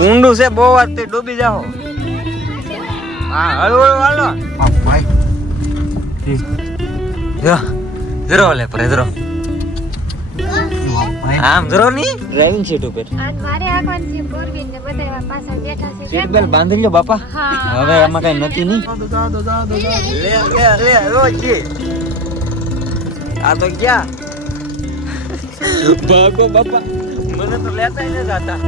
ઊંડું છે બહુ વાત તે ડૂબી જાઓ. હા હળવું હાલો ભાઈ. જરો લે પર જરો આમ જરો ની ડ્રાઇવિંગ સીટ ઉપર મારે આખવાન છે ફોરવીલ ને બધા પાછળ બેઠા છે. સીટ બેલ્ટ બાંધી લ્યો બાપા. હવે એમાં કઈ નક્કી નહીં. લે રોજી આ તો ક્યાં ભાગો બાપા મને તો લેતા ન જાતા.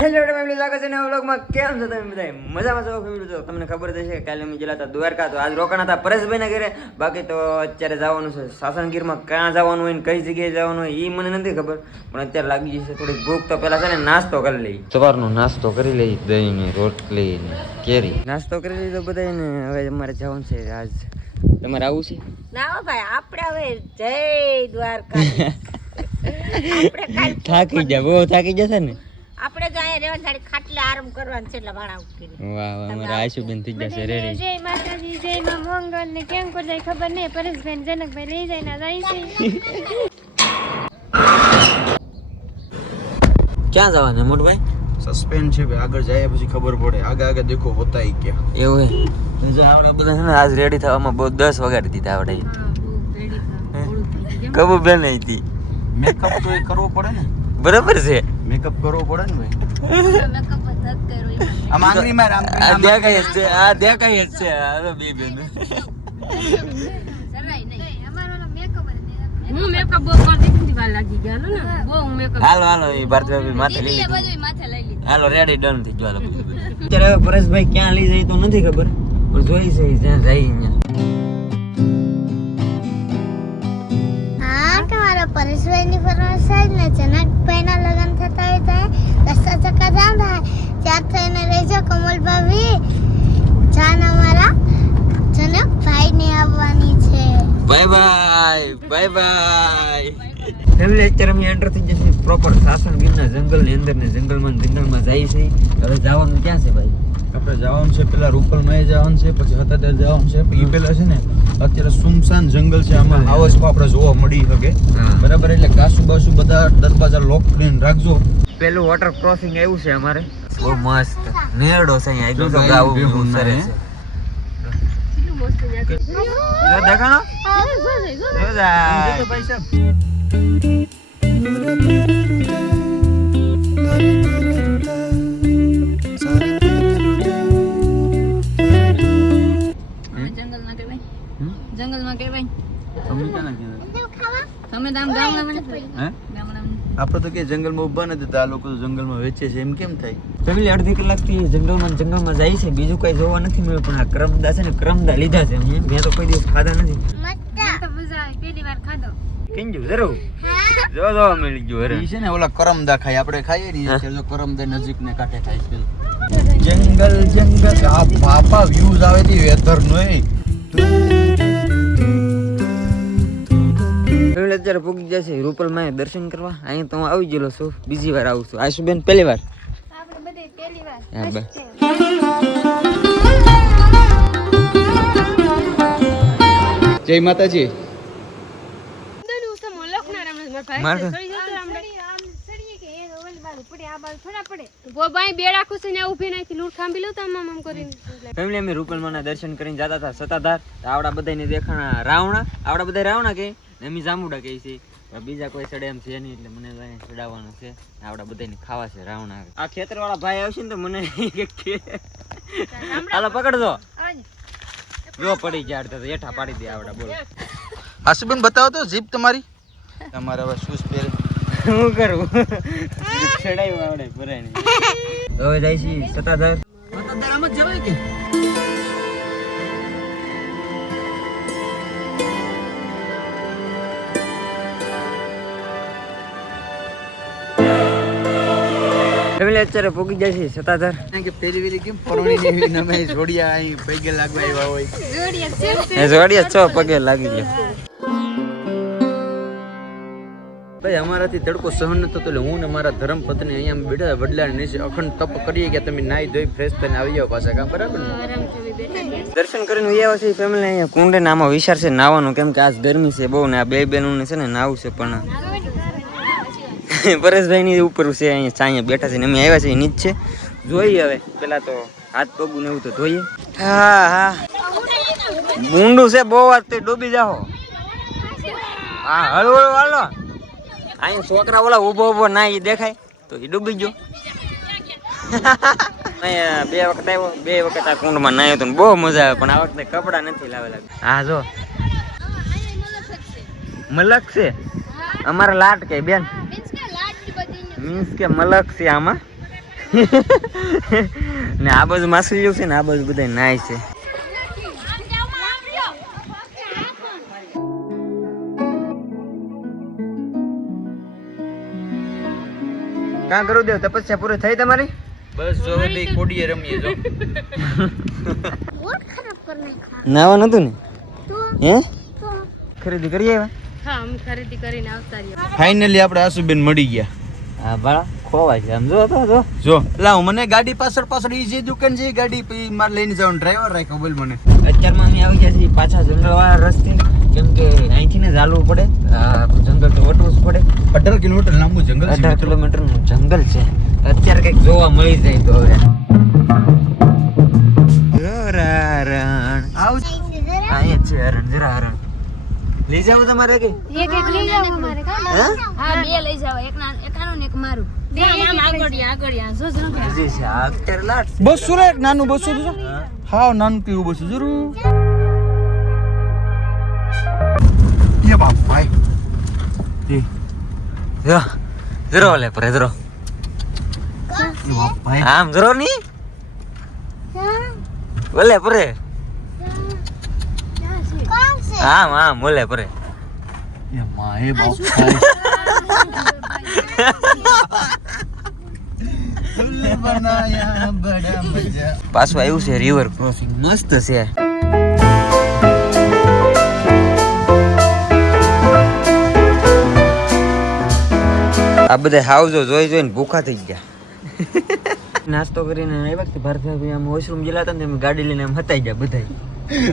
હેલો ફેમિલી, લાગે છે ને વ્લોગમાં કેમ છો તમે બધા? મજામાં છો ફેમિલી? તો તમને ખબર જ હશે કાલે અમે ગયેલા હતા દ્વારકા, તો આજ રોકાણા હતા પરેશભાઈ ના ઘરે. બાકી તો અત્યારે જવાનું છે સાસણગીરમાં. ક્યાં જવાનું હોય ને કઈ જગ્યાએ જવાનું હોય એ મને નથી ખબર, પણ અત્યારે લાગી જશે થોડીક ભૂખ. તો પેલા છે ને નાસ્તો કરી લઈ, સવારનો નાસ્તો કરી લઈ, દહીં ને રોટલી ને કેરી નાસ્તો કરી લીધો બધા ને. હવે અમારે જવાનું છે આજ. તમારે આવું છે? ના ભાઈ, આપણે હવે જય દ્વારકા. થાકી જા, બહુ થાકી જશે ને. આપણે તો અહીંયા રેવા સાડી ખાટલે આરામ કરવાનું છે એટલે ભાડા ઉકેલી. વાહ વાહ, અમારા આશુબેન થઈ જશે રેડી. જય માતાજી, જય માં મંગળ ને કેમ કોઈ જાય ખબર નહીં. પરેશભાઈ જનકભાઈ લઈ જાય ના જાય છે. ક્યાં જવાના મોટભાઈ? સસ્પેન્સ છે ભાઈ, આગળ જાય પછી ખબર પડે. આગે દેખો હોતા હી ક્યાં. એવું હે તો આવડા બધા છે ને આજ રેડી થવામાં બહુ 10 વાગાડી દીધા આવડે. કબુ બેન હતી. મેકઅપ તો એ કરવો પડે ને. બરાબર છે, મેકઅપ કરવો પડે ને ભાઈ. મેકઅપ જ કર્યો આમ આંગળી માર, આમ આ દેખાય જ છે, આ દેખાય જ છે. હવે બે બેન સરાય નહીં અમારો મેકઅપ જ હું મેકઅપ બહુ કરતી નથી, વાર લાગી ગયા ને બહુ મેકઅપ. હાલો એ ભારતભાઈ માથે લઈ લીધું. બધું માથે લઈ લીધું. હાલો રેડી ડન થઈ ગયો. અત્યારે હવે પરેશભાઈ ક્યાં લઈ જાય તો નથી ખબર, પણ જોઈ છે જ્યાં જાય હા, તમારા પરેશભાઈની ફરમાઈશ ને જનકભાઈના લગ્ન થતા હોય ત્યાં રસ્તા ચક્કા જામ થાય ત્યાં થઈને રહેજો કમલ ભાભી. જાન અમારા જનકભાઈને આવવાની છે. Bye bye bye. ફેમિલી અત્યારે અમે એન્ટર થઈ જશે પ્રોપર સાસણગીરના જંગલની અંદર ને જંગલમાં જાય છે. હવે જવાનું ક્યાં છે ભાઈ? આપણે જવાનું છે પેલા રૂપલમાં જવાનું છે, પછી હતાદર જવાનું છે. એ પેલા છે ને અત્યારે સુમસાન જંગલ છે, આમાં આવાજ આપણે જોવા મળી શકે. બરાબર, એટલે કાસુ બાસુ બધા દરવાજા લોક કરીને રાખજો. પેલું વોટર ક્રોસિંગ આવ્યું છે અમારે, બહુ મસ્ત નેરડો છે અહીંયા. તો ગાવું બહુ સરસ છે. જો દેખાણો જો જા ભાઈ સાહેબ જંગલમાં કે ભાઈ તમે ક્યાં નાખ્યા? તમે તો આમ ગામડામાં નથી. હે? આપણે તો કે જંગલમાં ઉભા નથી થતા, આ લોકો તો જંગલમાં વેચે છે, એમ કેમ થાય? ફેમિલી અડધી કલાકથી જંગલમાં જાય છે, બીજું કઈ જોવા નથી મળ્યું. પણ આ કરમદા છે ને, કરમદા લીધા છે. મેં તો કોઈ દિવસ ખાધા નથી. તો મજા આવી, પહેલી વાર ખાધો. કિંજુ જરૂર જો મળી ગયું. અરે ઈ છે ને ઓલા કરમદા ખાય, આપણે ખાઈએ ને એ જો કરમદા નજીક ને કાંઠે ખાય છે. જંગલ આ બાપા વ્યૂઝ આવે છે વેધર નો. અત્યારે પૂગી જશે રૂપલમાં દર્શન કરવા. અહીંયા તો હું આવી ગયેલો છું, બીજી વાર આવું છું. આશુબેન પહેલી વાર? આપણે બધે પહેલી વાર. હા બસ. જય માતાજી. ફેમિલી અમે રૂપલમાના દર્શન કરીને જતા હતા સતાધાર. આવડા બધાને દેખાણા રાવણા, આવડા બધા રાવણા કે અમે જામુડા કહે છે. બીજા કોઈ સડે એમ છે નહીં, એટલે મને ચડાવવાનું છે. આવડા બધાને ખાવા છે રાવણા. આ ખેતર વાળા ભાઈ આવશે ને તો મને હાલો પકડજો. જો પડી જાય તો હેઠા પાડી દે આવડા. બોલો આશુબેન બતાવો તો જીપ તમારી. તમારે હવે શૂઝ પહેરે શું કરું? ચડાવ્યું આવડે ભરાય. હવે જાય છે સતાધાર. સતાધાર આમ જ જવાય કે? ફેમિલી અત્યારે પૂગી જાય છે સતાધાર. કે પેલી વેલી કેમ પરણી ની નમે જોડિયા અહીં પગે લાગવા આવ્યા હોય. જોડિયા છો પગે લાગી ગયા. ભાઈ અમારાથી તડકો સહન નતો, એટલે હું ને મારા ધર્મપત્ની અહીંયા બેઠા વડલા નીચે અખંડ તપ કરીએ કે તમે નાઈ ધોઈ ફ્રેશ થઈને આવી જાવ પાછા. કામ બરાબર ને? દર્શન કરીને આવ્યા છે ફેમિલી. અહીંયા કુંડે ને આમાં વિચાર છે નાવાનું, કેમ કે આજ ગરમી છે બહુ ને આ બે બેનું છે ને નાવું છે. પણ પરેશભાઈ ની ઉપર છે, અહીંયા સાંઈ બેઠા છે ને અમે આવ્યા છે એની જ છે. જોઈએ હવે પેલા તો હાથ પગું ને એવું તો જોઈએ. હા હા ઊંડું છે બહુ વાત તે ડૂબી જાઓ. હા હળવું હાલો. અહીંયા છોકરા ઓલા ઊભો ના ઈ દેખાય તો એ ડૂબી ગયો. અહીંયા 2 વખત આવ્યો, 2 વખત આ કુંડમાં નાયો તો બહુ મજા આવે, પણ આ વખતે કપડા નથી લાવેલા. હા જો મલક છે અમારા લાટ કે બેન, મીન્સ કે મલક છે આમાં. ને આ બાજુ માછલીઓ છે ને આ બાજુ બધા નાય છે. કાં કરું દેવ તપસ્યા પૂરી થઈ તમારી? બસ જો હવે બે કોડીએ રમીએ જો. નાવા નતું ને તો હે તો ખરીદી કરી આવ્યા? હા અમે ખરીદી કરીને આવતા રહ્યા. ફાઇનલી આપણે આશુબેન મળી ગયા. હા બાળા ખોવાય છે આમ જો તો જો. જો લાવ મને ગાડી પાછળ ઈ જે દુકાન છે ગાડી પછી મારે લઈને જવાનું ડ્રાઈવર રાખ્યો બોલ મને. અત્યારમાં અમે આવી ગયા છીએ પાછા જંગલવાળા રસ્તે, કેમ કે અહીંથી ને ચાલવું પડે, જંગલ તો વટવું જ પડે. 18 કિલોમીટર લાંબુ જંગલ છે. 18 કિલોમીટરનું જંગલ છે. અત્યારે કંઈક જોવા મળી જાય તો હવે હરણ આવ અહીંયા છે હરણ, જરા હરણ લઈ જાવ તમારે કે એક લઈ જાવ અમારે કા? હા હા બે લઈ જાવ, એક આનું ને એક મારું. બે આમ આગળ જો જો. જી છે આ અત્યારે લાટ છે. 200 રે નાનું 200 તો હા નાનું કેવું 200 જરૂર. એ બાપ ભાઈ જી જો જરો લે પર જરો ભાઈ આમ જરો ની ઓલે પરે कौन से આમ આમ ઓલે પરે. એ માં એ બાપ ભાઈ દિલ બનાયા બડા મજા. પાછું આવ્યું છે રિવર ક્રોસિંગ, મસ્ત છે. આ બધા હાવજો જોઈ જોઈને ભૂખા થઈ ગયા. નાસ્તો કરીને આવ્યા કે ભારતભાઈ આમ વોશરૂમ ગયેલા હતા ને અમે ગાડી લઈને આમ હતાઈ ગયા બધા.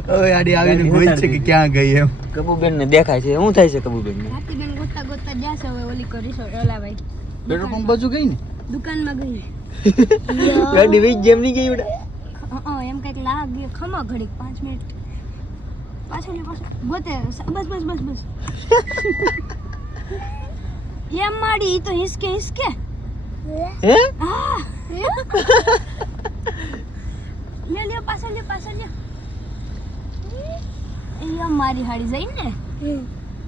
હવે આડી આવીને બોલ છે કે ક્યાં ગઈ એમ. કબુબેન ને દેખાય છે. શું થાય છે કબુબેન ને? હાથીબેન ગોતતા ગોતતા જાશે હવે ઓલી કરી ઓલા ભાઈ પેટ્રોલ પંપ બાજુ ગઈ ને દુકાનમાં ગઈ. ગાડી વીજ જેમ નહીં ગઈ બેટા. એમ કઈક લાગ્યું ખમા ઘડીક 5 મિનિટ પાછળ ગોતે બસ એમ માડી ઈ તો હિસકે હે લ્યો પાછળ લ્યો એ મારી હાડી જઈ ને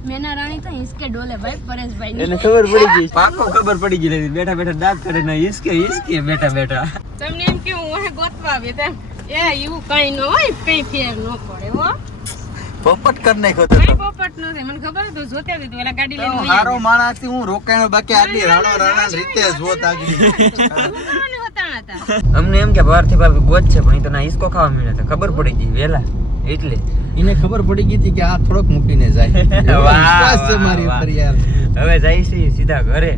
મેના રાણી તો હિસકે ડોલે ભાઈ પરેશભાઈ એને ખબર પડી ગઈ, પાકો ખબર પડી ગઈ. બેઠા બેઠા દાંત કરે ને હિસકે બેઠા બેઠા. તમને એમ કેવું હું ગોતવા આવે તેમ એ એવું કઈ ન હોય, કઈ ફેર ન પડે હો. પોપટ કર નાખ્યો તો કઈ પોપટ નો છે મને ખબર તો જોતી હતી ઓલા ગાડી લઈને વહી હારો માણસ થી હું રોકાણો બાકી આટલી રાણા રીતે જોત આગળ આવી. હોતા હતા અમને એમ કે બહારથી ભાભી ગોત છે, પણ એ તો ના હિસકો ખાવા મળ્યા હતા. ખબર પડી ગઈ વેલા એટલે. એને ખબર પડી ગઈ હતી કે આ થોડોક મૂકીને જાય. એવો વાહ, વિશ્વાસ છે વાહ, મારી વાહ. ઉપર યાર. હવે જાય છે સીધા ઘરે.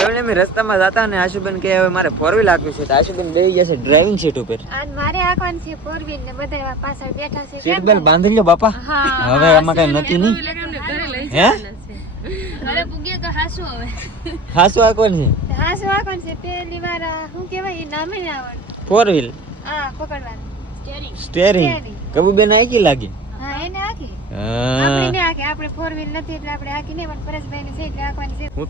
હવે અમે રસ્તામાં જતા ને આશુબેન કે હવે મારે 4 વ્હીલ આંકવી છે, તો આશુબેન બેહી ગયા છે ડ્રાઇવિંગ સીટ ઉપર. आज मारे आकवान से 4 व्हील ने બધા પાછળ બેઠા છે. સીટ બેલ્ટ બાંધી લ્યો બાપા. હવે આમાં કઈ નક્કી નહીં. ઘરે લઈ હે ઘરે પૂગ્યા તો હાસું હવે હાસુ આંકવાનું છે હા શું આકવાન છે પહેલી વાર હું કહેવાય એ નામે ન આવડે. 4 વ્હીલ આ પકડવાનું સ્ટેરિંગ. Steering. કબુબેન આંકી લાગી. હા એને આખી હા. આપણે ને આખી આપણે 4 વ્હીલ નથી એટલે આપણે આખી નહીં, પણ પરેશભાઈ ની છે એટલે આકવાની છે. હું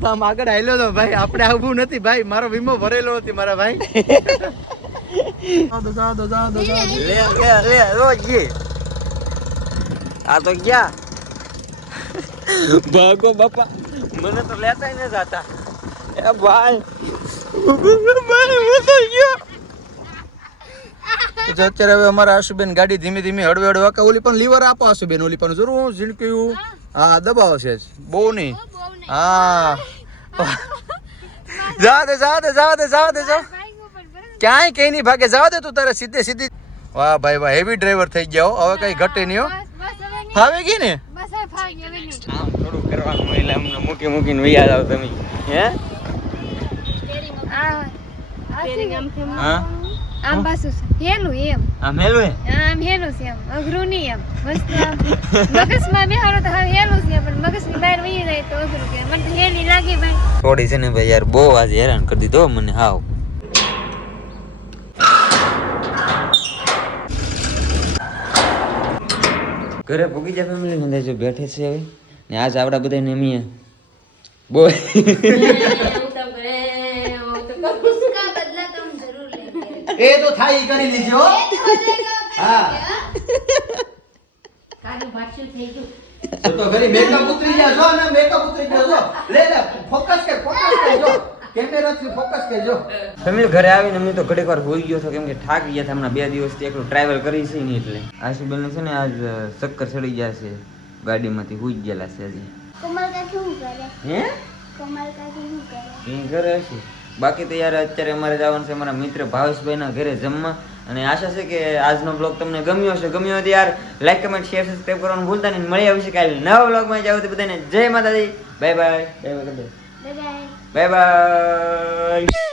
તો આમ આગળ આયલો તો ભાઈ આપણે આવવું નથી ભાઈ, મારો વીમો ભરેલો નથી મારા ભાઈ. લે રોજી આ તો ગયા ભાગો બાપા, મને તો લેતા ન જાતા. એ ભાઈ તો અત્યારે હવે અમારા આશુબેન ગાડી ધીમે ધીમે હળવે હળવે ઓલી પણ લીવર આપો આશુબેન, ઓલી પણ જરૂર હું ઝીણક્યું હા દબાવો છે બહુ નહીં. હા જા દે ક્યાંય કઈ નહીં ભાગે, જવા દે તું તારે સીધી. વાહ ભાઈ વાહ, હેવી ડ્રાઈવર થઈ ગયા હો, હવે કઈ ઘટે નહીં હો. બસ હવે નહીં, ફાવી ગઈ ને બસ હવે ફાવી હવે નહીં. આમ થોડું કરવાનું હોય એટલે અમને મૂકીને વૈયા જાવ તમે. હે આ સ્ટેરિંગ આમ થી હા આમ પાછું હેલું એમ આમ હેલું હે આમ હેલું છે એમ અઘરું નહીં એમ મસ્ત આમ મગજમાં બેહારો તો હવે હેલું છે પણ મગજની બહાર વહી જાય તો અઘરું કે મને તો હેલી લાગે ભાઈ થોડી છે ને ભાઈ યાર બહુ આજે હેરાન કરી દીધો મને હાવ ઘરે પૂગી જાય ફેમિલી ને જો બેઠે છે હવે ને આજ આપડા બધાને એમ બહુ એ તો થાય ઈ કરી લેજો હા તો ઘરે મેકઅપ ઉતરી ગયા જો ને મેકઅપ ઉતરી ગયો જો લે ફોકસ કર જો કેમેરા થી ફોકસ કરજો ફેમિલી ઘરે આવીને અમે તો ઘડીક વાર હોઈ ગયો હતો કેમ કે થાકી ગયા હતા હમણાં 2 દિવસથી એકલું ટ્રાવેલ કરી છે ને એટલે આશુબેન છે ને આજ ચક્કર ચડી ગયા છે ગાડીમાંથી હોઈ ગયેલા છે હજી કોમલ કાકી શું કરે હે કોમલ કાકી શું કરે એ ઘરે હશે બાકી તો યાર અત્યારે અમારે જવાનું છે અમારા મિત્ર ભાવેશભાઈના ઘરે જમવા અને આશા છે કે આજનો બ્લોગ તમને ગમ્યો હશે ગમ્યો હોય તો યાર લાઈક કમેન્ટ શેર સબસ્ક્રાઇબ કરવાનું ભૂલતા નહીં મળી આવશે કાલે નવા બ્લોગમાં જાવ તો બધાને જય માતાજી bye bye bye bye bye bye bye